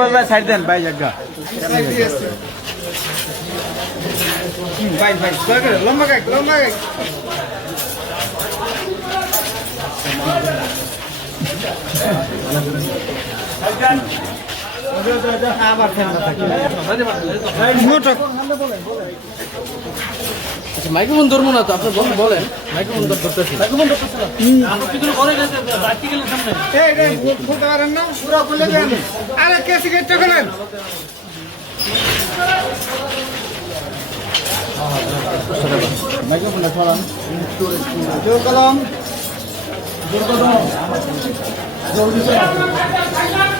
সরবাজ ভাই সাইড দেন ভাই জায়গা। ভাই ভাই লম্বা গাইক লম্বা গাইক আবার আচ্ছা মাইক্রোফোন ধরবো না তো আপনি বলেন বলেন। মাইক্রোফোন ধরতেছি মাইক্রোফোন ধরতেছি না। আপনি কি করে করে গেছে বাকি গেলেন সামনে। এই রে ফুলতে পারেন না পুরো খুলে দেন আরে কে সিগারেটটা খোলেন মাইক্রোফোনটা ছড়ান জোর কলম। জোর কলম। জলদি রবুল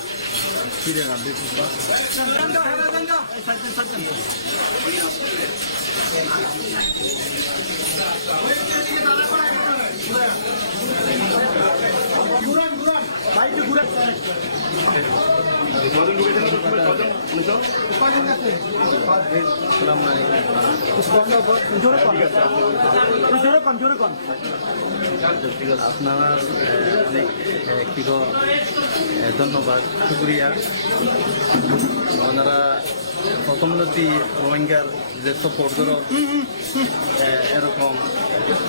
জোরে কম জোরে কম আপনার কি ধন্যবাদ শুক্রিয়া। ওনারা প্রথমনতি রোহিঙ্গার যে সাপোর্ট ধরো এরকম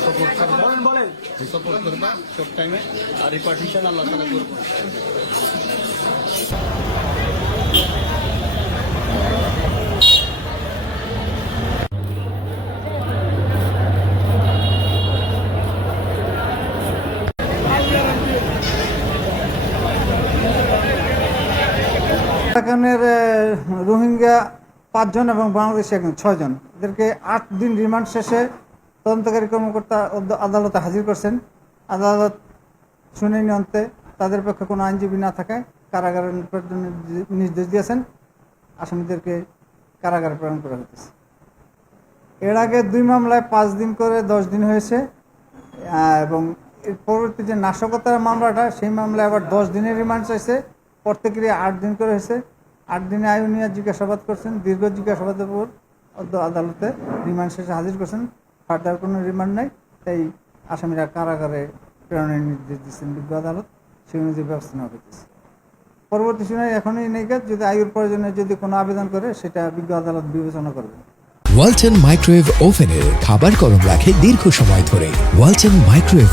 সাপোর্ট করবা। বলেন বলেন। সাপোর্ট করবা সব টাইমে আর এই পার্টিশন আল্লাহ তালা করব এখানের রোহিঙ্গা পাঁচজন এবং বাংলাদেশি একজন, ছয়জন। এদেরকে আট দিন রিমান্ড শেষে তদন্তকারী কর্মকর্তা আদালতে হাজির করছেন। আদালত শুনানি অন্তে তাদের পক্ষে কোনো আইনজীবী না থাকায় কারাগারে প্রেরণের নির্দে- নির্দেশ দিয়েছেন। আসামিদেরকে কারাগারে প্রেরণ করা হতেছে এর আগে দুই মামলায় পাঁচ দিন করে দশ দিন হয়েছে এবং এর পরবর্তী যে নাশকতার মামলাটা, সেই মামলায় আবার দশ দিনের রিমান্ড চাইছে। প্রত্যেকেরই আট দিন করে হয়েছে। আট দিনে আয়ু নিয়ে জিজ্ঞাসাবাদ করছেন। দীর্ঘ জিজ্ঞাসাবাদের পর আদালতে রিমান্ড শেষে হাজির করছেন। ফার্দার কোনো রিমান্ড নাই, তাই আসামিরা কারাগারে প্রেরণের নির্দেশ দিচ্ছেন বিজ্ঞ আদালত। সেই অনুযায়ী ব্যবস্থা নেওয়া হয়েছে পরবর্তী শুনানি এখনই নেই কাজ যদি আয়ুর প্রয়োজনে যদি কোনো আবেদন করে, সেটা বিজ্ঞ আদালত বিবেচনা করবে। ওয়ালটন মাইক্রোওয়েভ ওভেনের খাবার গরম রাখে দীর্ঘ সময় ধরে। ওয়ালটন মাইক্রোওয়েভ